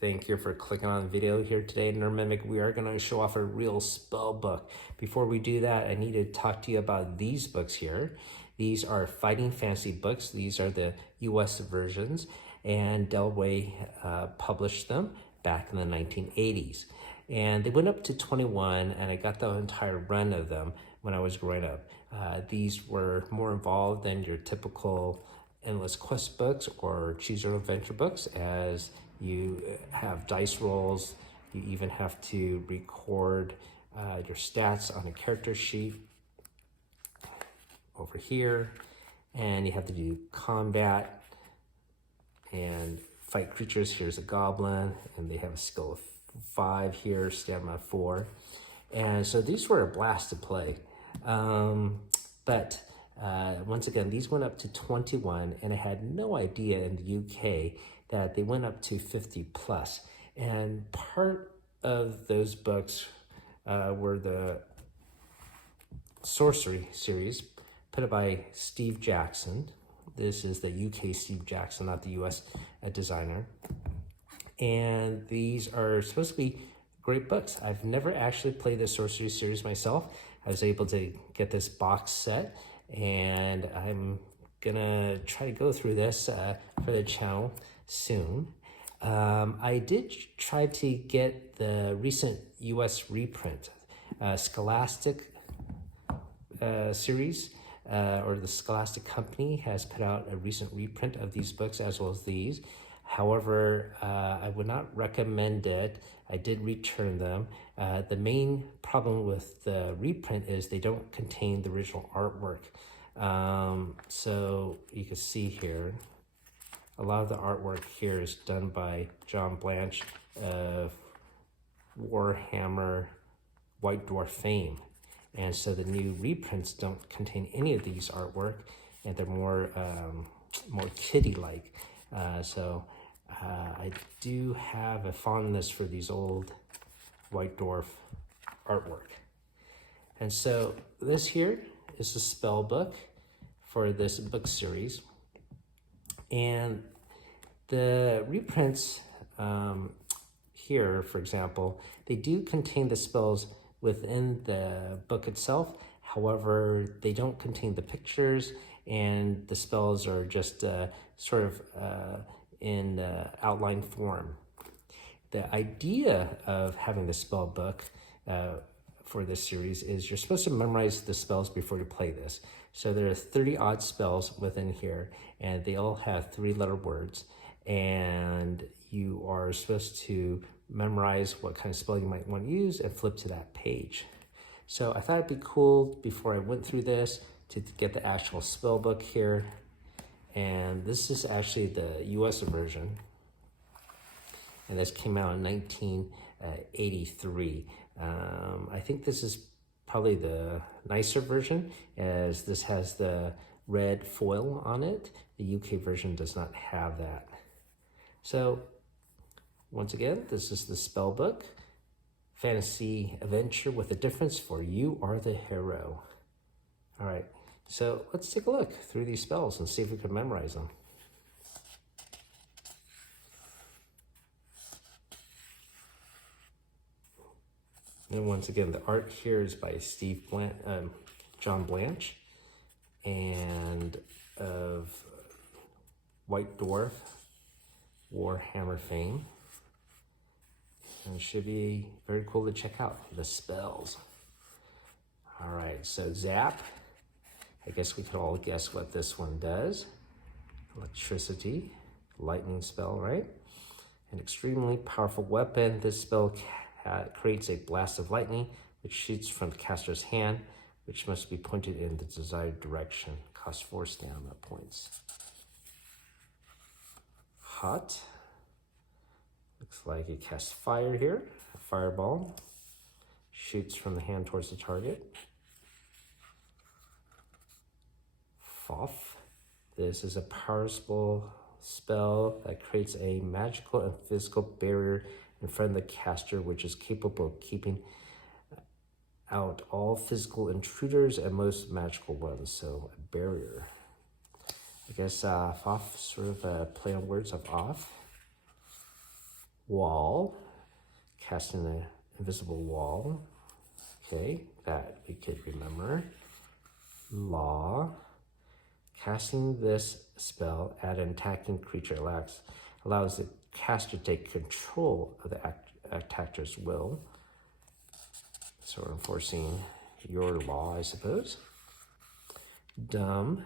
Thank you for clicking on the video here today. In our Mimic, we are going to show off a real spell book. Before we do that, I need to talk to you about these books here. These are fighting fantasy books. These are the US versions, and Delway published them back in the 1980s. And they went up to 21, and I got the entire run of them when I was growing up. These were more involved than your typical Endless Quest books or Choose Your Own Adventure books, as you have dice rolls. You even have to record your stats on a character sheet over here, and you have to do combat and fight creatures. Here's a goblin, and they have a skill of 5 here, stamina 4, and so these were a blast to play. But once again, these went up to 21, and I had no idea in the UK that they went up to 50 plus. And part of those books were the Sorcery series, put up by Steve Jackson. This is the UK Steve Jackson, not the US designer. And these are supposed to be great books. I've never actually played the Sorcery series myself. I was able to get this box set, and I'm gonna try to go through this for the channel soon. I did try to get the recent US reprint, Scholastic series, or the Scholastic Company has put out a recent reprint of these books as well as these. However, I would not recommend it. I did return them. The main problem with the reprint is they don't contain the original artwork. So you can see here, a lot of the artwork here is done by Blanche of Warhammer White Dwarf fame. And so the new reprints don't contain any of these artwork, and they're more kiddie-like. I do have a fondness for these old White Dwarf artwork. And so this here is the spell book for this book series. And the reprints here, for example, they do contain the spells within the book itself. However, they don't contain the pictures, and the spells are just sort of in outline form. The idea of having the spell book for this series is you're supposed to memorize the spells before you play this. So there are 30 odd spells within here, and they all have 3-letter words, and you are supposed to memorize what kind of spell you might want to use and flip to that page. So I thought it'd be cool before I went through this to get the actual spell book here. And this is actually the US version, and this came out in 1983. I think this is probably the nicer version, as this has the red foil on it. The UK version does not have that. So once again, this is the spell book, fantasy adventure with a difference, for you are the hero. All right, so let's take a look through these spells and see if we can memorize them. And once again, the art here is by John Blanche, and of White Dwarf Warhammer fame. And it should be very cool to check out the spells. All right, so Zap. I guess we could all guess what this one does. Electricity, lightning spell, right? An extremely powerful weapon. This spell creates a blast of lightning, which shoots from the caster's hand, which must be pointed in the desired direction. Costs 4 stamina points. Hot. Looks like it casts fire here. A fireball. Shoots from the hand towards the target. Foff. This is a powerful spell that creates a magical and physical barrier in front of the caster, which is capable of keeping out all physical intruders and most magical ones. So a barrier. I guess Foff, sort of a play on words of off. Wall, casting an invisible wall. Okay, that we could remember. Law, casting this spell at an attacking creature allows the caster to take control of the attacker's will. So we're enforcing your law, I suppose. Dumb,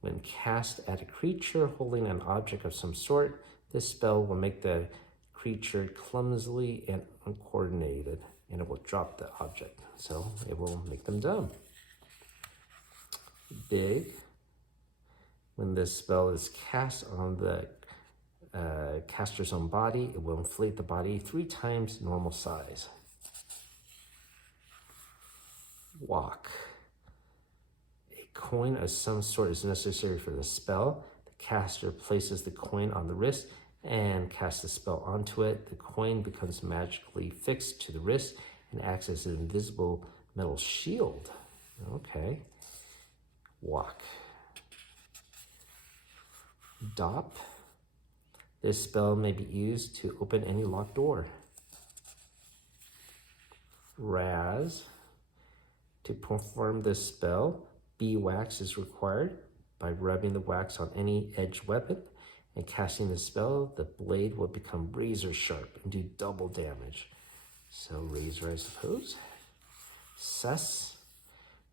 when cast at a creature holding an object of some sort, this spell will make the creature clumsily and uncoordinated, and it will drop the object. So it will make them dumb. Big, when this spell is cast on the caster's own body, it will inflate the body 3 times normal size. Walk, a coin of some sort is necessary for the spell. The caster places the coin on the wrist and casts the spell onto it. The coin becomes magically fixed to the wrist and acts as an invisible metal shield. Okay. Walk. Dop. This spell may be used to open any locked door. Raz. To perform this spell, bee wax is required. By rubbing the wax on any edged weapon and casting the spell, the blade will become razor sharp and do double damage. So razor, I suppose. Sus.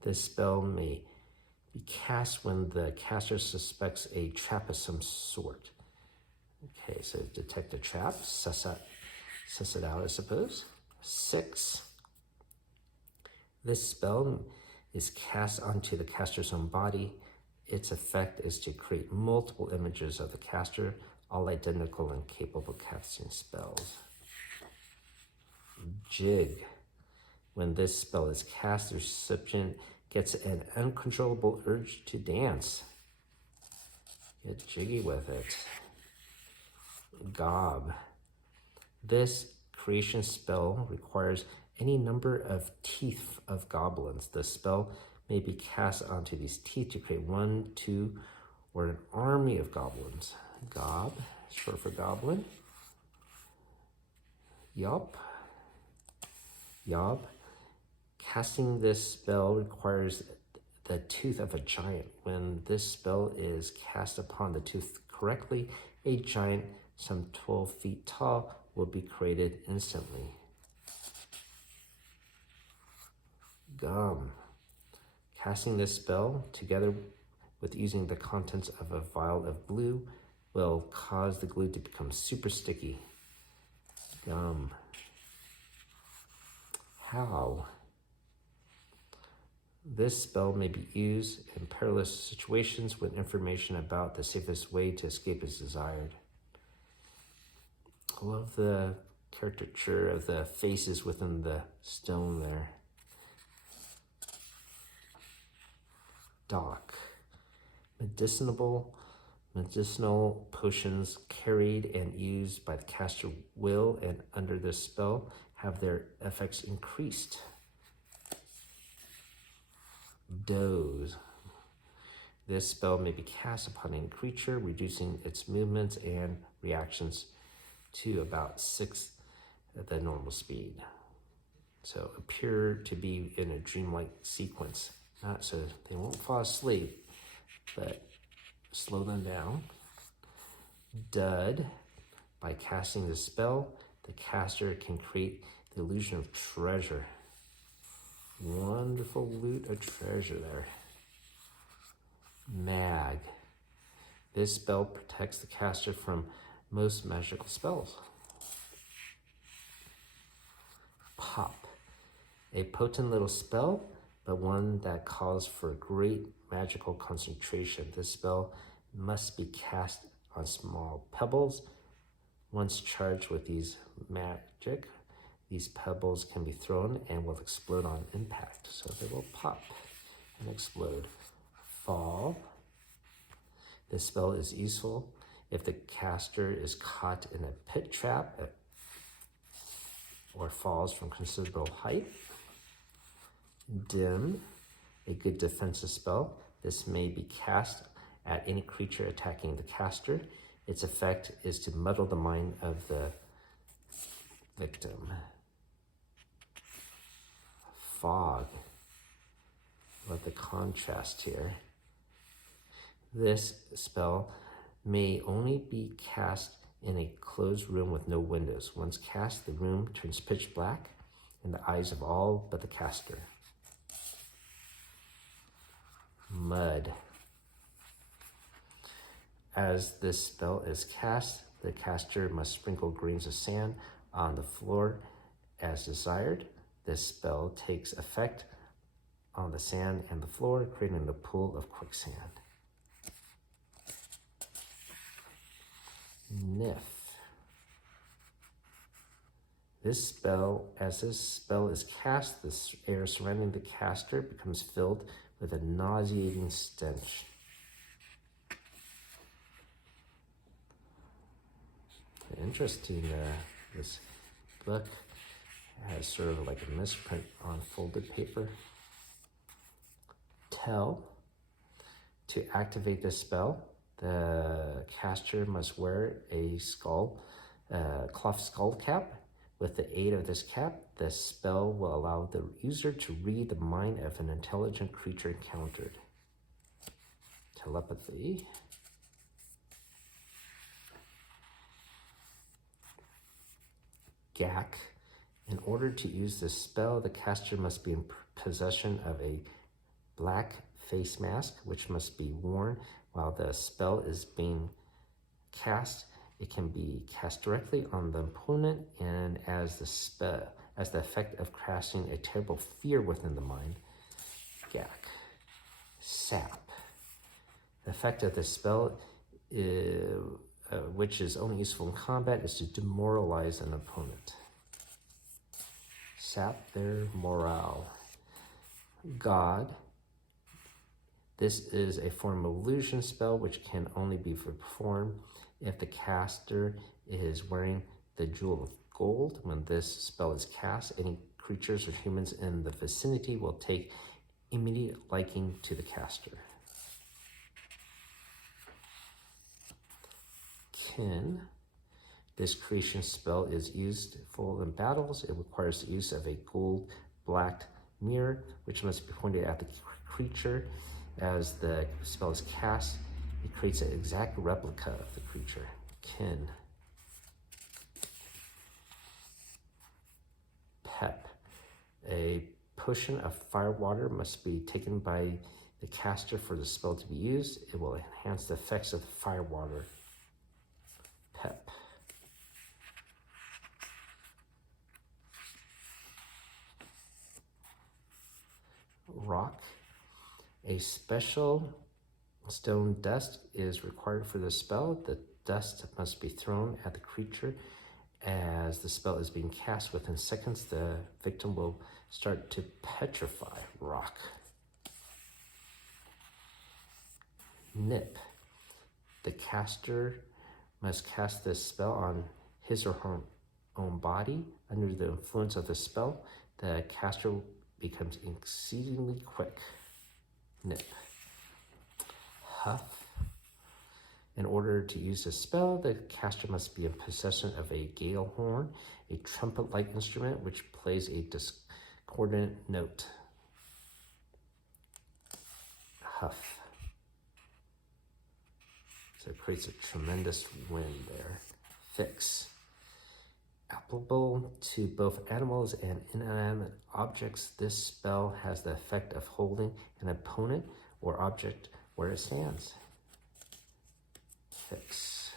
This spell may be cast when the caster suspects a trap of some sort. Okay, so detect a trap, suss it out, I suppose. 6. This spell is cast onto the caster's own body. Its effect is to create multiple images of the caster, all identical and capable of casting spells. Jig. When this spell is cast, the recipient gets an uncontrollable urge to dance. Get jiggy with it. Gob. This creation spell requires any number of teeth of goblins. The spell may be cast onto these teeth to create 1, 2, or an army of goblins. Gob, short for goblin. Yop. Yob. Casting this spell requires the tooth of a giant. When this spell is cast upon the tooth correctly, a giant some 12 feet tall will be created instantly. Gum. Casting this spell together with using the contents of a vial of glue will cause the glue to become super sticky. Gum. How? This spell may be used in perilous situations when information about the safest way to escape is desired. I love the caricature of the faces within the stone there. Dock. Medicinal potions carried and used by the caster will, and under this spell, have their effects increased. Doze. This spell may be cast upon any creature, reducing its movements and reactions to about 6 at the normal speed. So appear to be in a dreamlike sequence. Not so they won't fall asleep, but slow them down. Dud. By casting the spell, the caster can create the illusion of treasure. Wonderful loot of treasure there. Mag. This spell protects the caster from most magical spells. Pop. A potent little spell, but one that calls for great magical concentration. This spell must be cast on small pebbles. Once charged with these magic, these pebbles can be thrown and will explode on impact. So they will pop and explode. Fall. This spell is useful if the caster is caught in a pit trap or falls from considerable height. Dim. A good defensive spell. This may be cast at any creature attacking the caster. Its effect is to muddle the mind of the victim. Fog. Love the contrast here. This spell may only be cast in a closed room with no windows. Once cast, the room turns pitch black in the eyes of all but the caster. Mud. As this spell is cast, the caster must sprinkle grains of sand on the floor as desired. This spell takes effect on the sand and the floor, creating a pool of quicksand. Niff. As this spell is cast, the air surrounding the caster becomes filled with a nauseating stench. Interesting, this book has sort of like a misprint on folded paper. Tell. To activate this spell, the caster must wear a cloth skull cap. With the aid of this cap, the spell will allow the user to read the mind of an intelligent creature encountered. Telepathy. Gak. In order to use this spell, the caster must be in possession of a black face mask, which must be worn while the spell is being cast. It can be cast directly on the opponent, and as the effect of casting a terrible fear within the mind. Gak. Sap. The effect of this spell, which is only useful in combat, is to demoralize an opponent. Sap their morale. God. This is a form of illusion spell which can only be performed if the caster is wearing the jewel of gold. When this spell is cast, any creatures or humans in the vicinity will take immediate liking to the caster. Kin. This creation spell is useful in battles. It requires the use of a gold-blacked mirror, which must be pointed at the creature. As the spell is cast, it creates an exact replica of the creature. Kin. Pep. A potion of fire water must be taken by the caster for the spell to be used. It will enhance the effects of the fire water. Pep. Rock. A special stone dust is required for the spell. The dust must be thrown at the creature as the spell is being cast. Within seconds, the victim will start to petrify. Rock. Nip. The caster must cast this spell on his or her own body. Under the influence of the spell, the caster becomes exceedingly quick. Nip. Huff. In order to use this spell, the caster must be in possession of a gale horn, a trumpet-like instrument which plays a discordant note. Huff. So it creates a tremendous wind there. Fix. Applicable to both animals and inanimate objects, this spell has the effect of holding an opponent or object where it stands. Fix.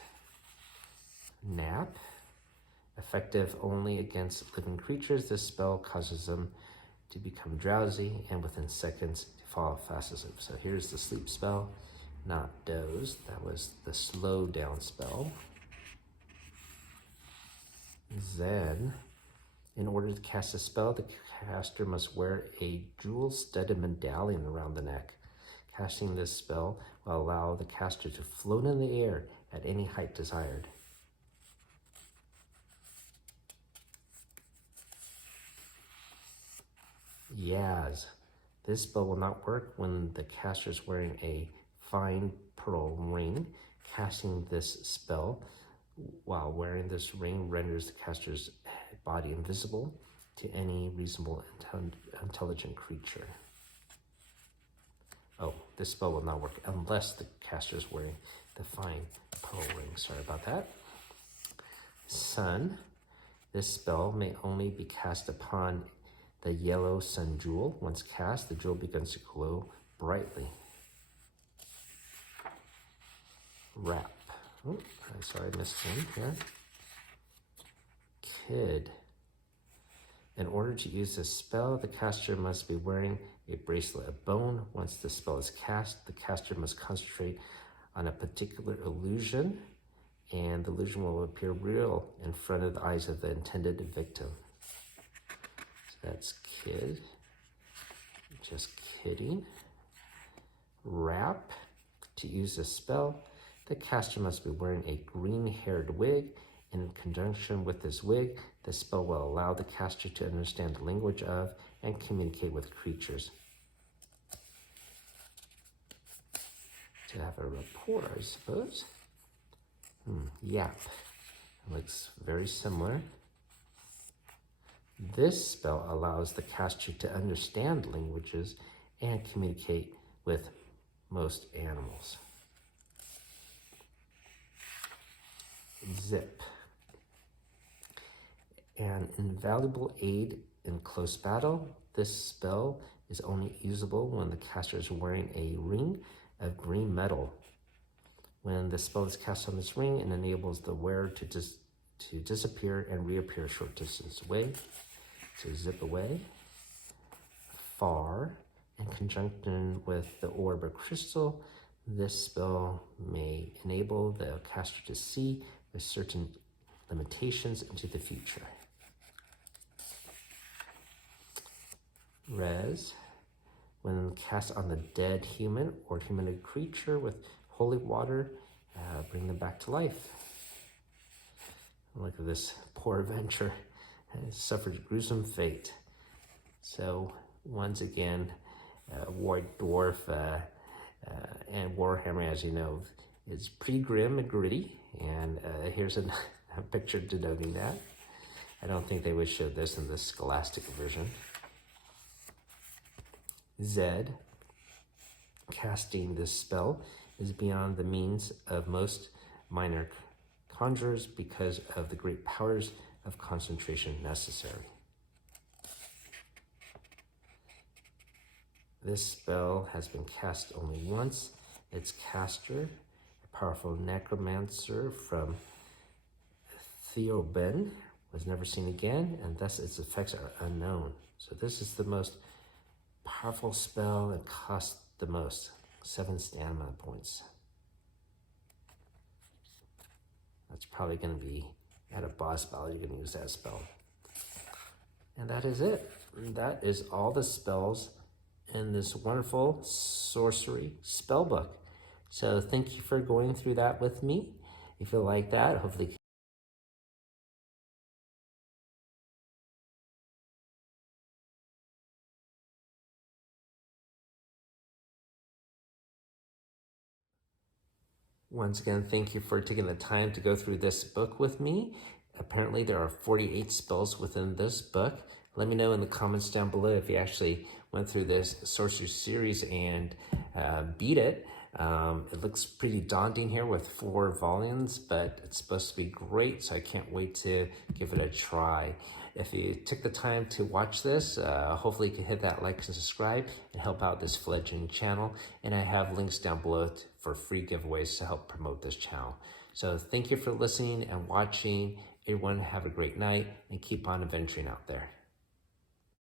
Nap. Effective only against living creatures, this spell causes them to become drowsy and within seconds to fall fast asleep. So here's the sleep spell, not doze. That was the slow down spell. Then, in order to cast a spell, the caster must wear a jewel-studded medallion around the neck. Casting this spell will allow the caster to float in the air at any height desired. Yaz. This spell will not work when the caster is wearing a fine pearl ring. Casting this spell while wearing this ring renders the caster's body invisible to any reasonable intelligent creature. Oh, this spell will not work unless the caster is wearing the fine pearl ring. Sorry about that. Sun. This spell may only be cast upon the yellow sun jewel. Once cast, the jewel begins to glow brightly. Wrap. Oh, I'm sorry, I missed one here. Kid. In order to use this spell, the caster must be wearing a bracelet of bone. Once the spell is cast, the caster must concentrate on a particular illusion, and the illusion will appear real in front of the eyes of the intended victim. So that's kid. Just kidding. Wrap. To use this spell, the caster must be wearing a green-haired wig. In conjunction with this wig, the spell will allow the caster to understand the language of and communicate with creatures. To have a rapport, I suppose. Yap. It looks very similar. This spell allows the caster to understand languages and communicate with most animals. Zip. An invaluable aid in close battle. This spell is only usable when the caster is wearing a ring of green metal. When the spell is cast on this ring, it enables the wearer to disappear and reappear a short distance away. So zip away. Far. In conjunction with the orb of crystal, this spell may enable the caster to see with certain limitations into the future. Res. When cast on the dead human or humanoid creature with holy water, bring them back to life. Look at this poor adventurer. Suffered gruesome fate. So once again, White Dwarf and Warhammer, as you know, is pretty grim and gritty. And here's a picture denoting that. I don't think they would show this in the Scholastic version. Zed. Casting this spell is beyond the means of most minor conjurers because of the great powers of concentration necessary. This spell has been cast only once. Its caster, a powerful necromancer from Theoben, was never seen again, and thus its effects are unknown. So this is the most powerful spell and costs the most, 7 stamina points. That's probably going to be at a boss battle, you're going to use that spell. And that is it. That is all the spells in this wonderful sorcery spell book. So thank you for going through that with me. If you like that, hopefully once again, thank you for taking the time to go through this book with me. Apparently there are 48 spells within this book. Let me know in the comments down below if you actually went through this sorcery series and beat it. It looks pretty daunting here with 4 volumes, but it's supposed to be great, so I can't wait to give it a try. If you took the time to watch this, hopefully you can hit that like and subscribe and help out this fledgling channel. And I have links down below for free giveaways to help promote this channel. So thank you for listening and watching. Everyone have a great night and keep on adventuring out there.